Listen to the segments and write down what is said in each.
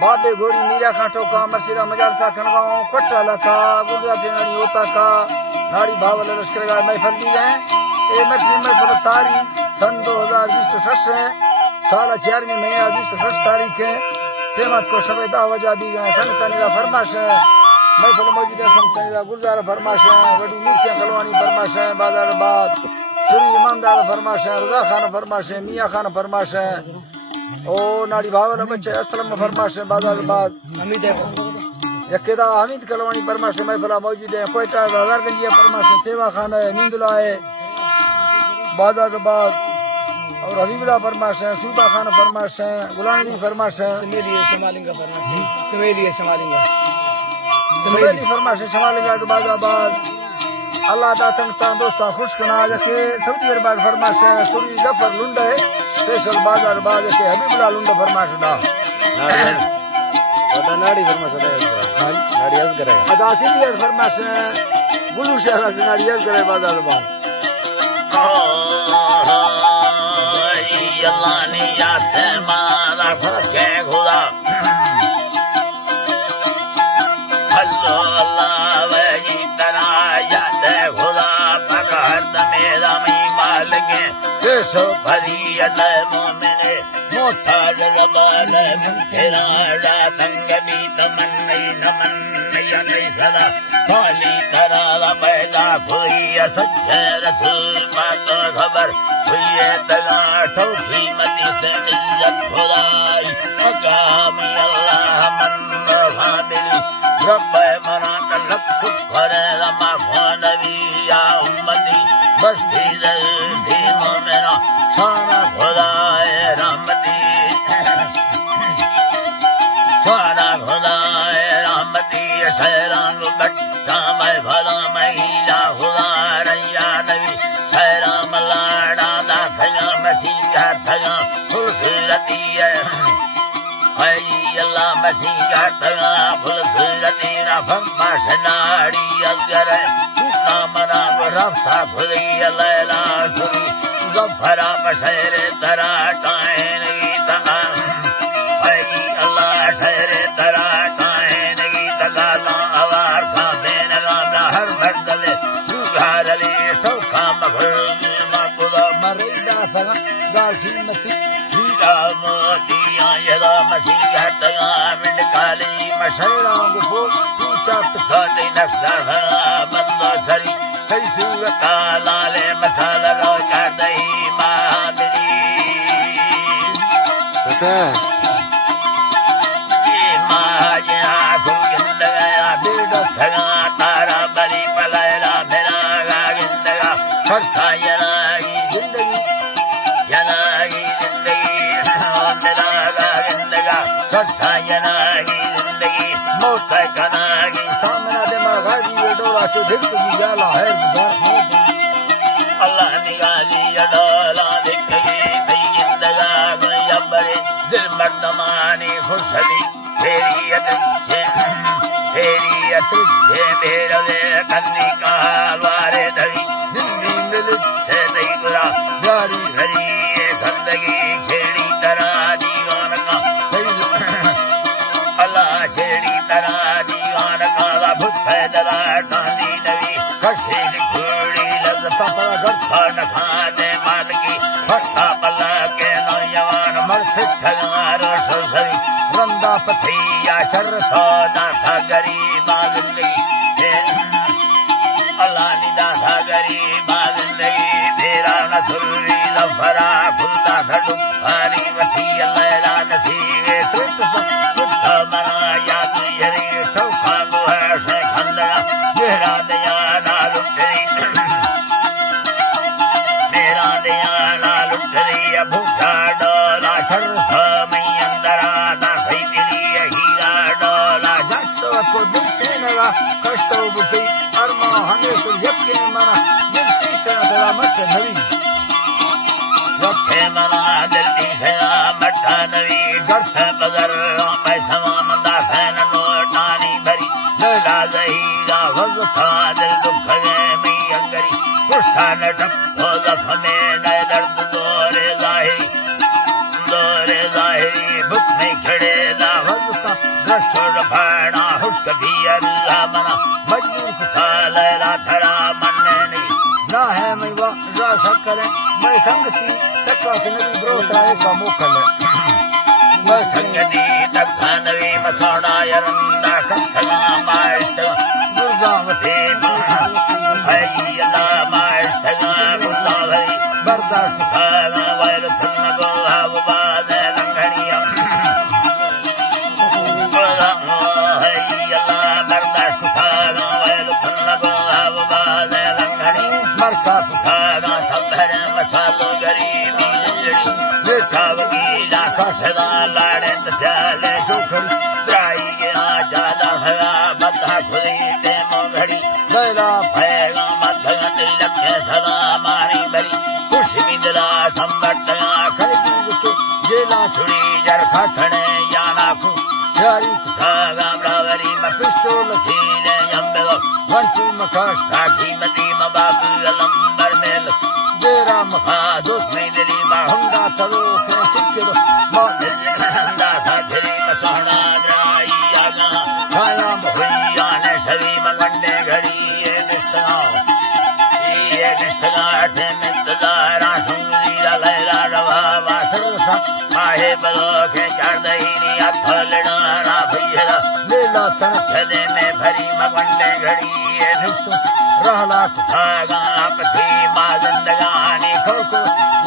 बाबे गोरी मीरा खाटो का मसीरा मजाल सा खनगांव कोटा लखा गुजरा तेनाड़ी होता का नाड़ी भावल लश्कर का महफल दी गए ए मछली महफल तारीख सन 2026 है साल 4 महीना 20 तारीख है तेमत को शबेदा वजह दी गए सन तनीरा फरमाश है महफल मौजूद है सन तनीरा गुलजार फरमाश है बड़ी मिर्चियां कलवानी फरमाश है बाजार बाद सुरी इमामदार फरमाश है रजा खान फरमाश है मियां खान फरमाश है ओ नाड़ी भावल बच्चे असलम फरमाश है बाजार बाद यकेदा हमीद कलवानी फरमाश महफल मौजूद है कोयटा हजारगंजिया फरमाश सेवा खान है नींदला है बाजार बाद और हबीबुल्ला फरमाश है सूबा खान फरमाश है गुलामी फरमाश है सवेली फरमाश है शमालिंगा के बाजाबाद अल्लाह दा संगता दोस्ता खुश कना जके सऊदी अरब फरमाश है सुरी जफर लुंड है स्पेशल बाजार बाद के हबीबुल्ला लुंड फरमाश दा पता नाड़ी फरमाश है नाड़ी अज करे अदा सीनियर फरमाश है गुलू शहर के नाड़ी अज करे बाजार बाद अल्लाह ने याद मारा फरके खुदा अल्लाह वही तेरा याद खुदा पकड़ मेरा मी मालगे सो भरी अल्लाह मोमिने मोहताज रबाल तेरा रातंग भी तमन्नी नमन्नी सदा खाली तेरा पैदा कोई सच्चे रसूल बात खबर हुई तला ठोकी मती से इज्जत खुदाई अकामी अल्लाह मन फादिली रब मना तलक करे रमा खानवी या उम्मती बस्ती जल्दी मोमेना खाना खुदाए रहमती खाना खुदाए रहमती शहरान बट्टा मैं भला महिला खुदा रैया नबी शहराम लाड़ा दा थया मसीहा थया फुलसरती है अल्लाह मसीहा थया फुलसरती ना फम्मा शनाड़ी अगर नामना रफ्ता फुली लैला सुनी गफरा बशर तरा टाइन गीता अल्लाह शहर तरा टाइन गीता गाता आवार का देन गाता हर बदले जुगार ले ठोका मगर माकुदा मरीदा फगा गाठी मती हीरा मोतिया यदा मसीहा तया मिंड काली मशरा गुफो पूछा खाली नक्शा बंदा सरी कैसी काला ले मसाला रो कर दही मादरी अच्छा ये माया गुंद गया बेड़ा सगा तारा बली पलायरा मेरा गागिंद गा फरसा यनागी जिंदगी मेरा गागिंद गा फरसा यनागी जिंदगी मौत कनागी सामना दे मगाजी डोला से ढिक की जाला है अल्लाह निगाली डोला दिख गई जिंदगा गबरे दिल मर्दमानी खुशली फेरियत से मेरे कन्नी का वारे धरी दिल्ली मिल से नहीं गुरा गाड़ी घरी गंदगी छेड़ी तरा दीवान का अल्लाह छेड़ी तरा दीवान का भुत है दरा डाली नवी कशेल घोड़ी लग पपड़ा गठा न खाने मान की फटा पला के नौजवान मर्द ठगारो ससरी रंदा पथिया शर सौदा था गरीब जिंदगी अल्लाह निदा था गरीब जिंदगी तेरा नसुरी लफरा खुदा खड़ू भारी वठी अल्लाह नसीबे तुत मना याद यरी ठोका गुहा से खंदगा मेरा दया नाल तेरी मेरा दया नाल तेरी भूखा डोला शर मैं अंदरा ना सही दिली हीरा डोला जास्तो को दिल से नगा कष्टो बुद्धि अरमा हने तो यके मना दिल से दला मत नवी रखे मना दिल से मत नवी गर्थ बगर मैं सवाम दा फैन नोटानी भरी लगा जहीरा वज़फा दिल दुख में अंगरी कुष्ठा न टप्पो जख्मे न दर्द दोरे जाहिरी भुख में खड़े ला वज़फा के नदी ब्रोता का मोखल बस संगति तत्थानवी मसौड़ा यरंदा कथला माइस्ट दुर्गावती हई अल्लाह माइस्ट गुलावरी बर्दाश्त खाना वैर थन्न गोहाव बाद लंघनिया हई अल्लाह बर्दाश्त खाना वैर थन्न गोहाव बाद लंघनी मरका खाना सभर मसालो गरीबी जड़ी बेठावगी लाखा सदा लाड़े तस्याले जोखरी द्राई के आचादा हया बता खुदी ते मोघड़ी गैरा भैगा मधगति लक्ष्य सदा मारी बरी खुश मिदला संबटया खैदी के जेला छुड़ी जर खाठणे याना खु यारी धागा ब्रावरी पिस्तौल सीने यम्बेलो वंची मकाश काठी मदी मबाबू अलंबर मेल जेरा मखा दोस्त में दिली मा हंगा तरो के सिक्के हंदा था फिरी मसोहना द्राई आगा छाया हुई आने सभी मगंडे घड़ी ये निष्ठगा ठे मितदारा सुंगली लैला रवा वासर सर्वथा माहे बलो के चार दहीनी अथलना ना भैया लेला तनक छदे में भरी मगंडे घड़ी ये निस्तो रहला धागा पथी मा जिंदगानी खो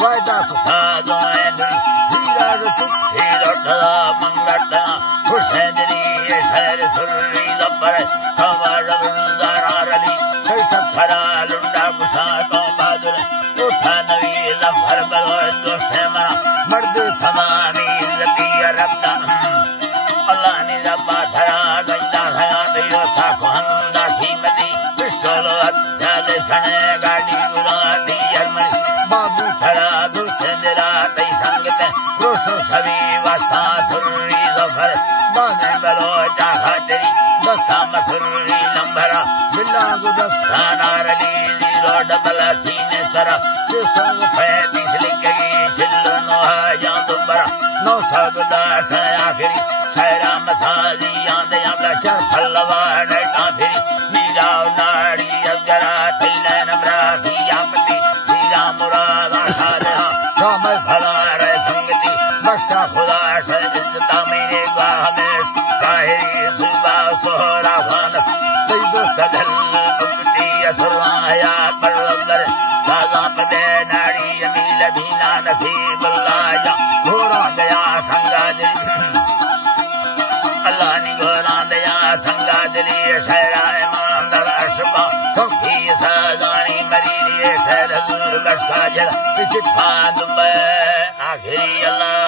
वायदा को धागो एंदरी हीरा रुतु हीरोटा मंगटा खुश है दिली ये शहर सुर्री लबर खबर वृंदारा रली कई तक भरा लुंडा गुसा तो बहादुर उठा नवी लफर बलो दोस्त है मरा मर्दे तमामी इज्जती रब्दा अल्लाह ने रब्बा धरा गंदा धरा दियो था हंदा थी मदी पिस्टलो हत्या सने गाड़ी उड़ाती अरमनी बाबू धरा दुष्ट दिला तई संगत रोशो सभी वास्ता सुर्री जफर बाने बलो चाहा तेरी दसा मसुर्री लंबरा बिल्ला गुदस नारली जीरो डबल तीन सरा के संग पैतीस लिखी छिल्लो नोहा या दुबरा नौ सबदा से आखिरी शहरा मसाजी आंदे अबला चर फलवा डटा फिरी मीराव नाड़ी अगरा थैले नमरा फियापति सीरा मुरादा साधा रामल भला रे संगति बस्ता खुदा से जिंदा मेरे गाह में काहिरी सुबा सोहरा खान कई दोस्त कदल मुक्ति असुराया परवर सागा पदे नाड़ी अमील दीना नसीब लाया घोड़ा गया संगा दिली अल्लाह ने घोड़ा दया संगा दिली शहराए मांदर अशबा ही सागानी मरी लिए शहर दूर बसा जला पिछे दुबई आखिरी अल्लाह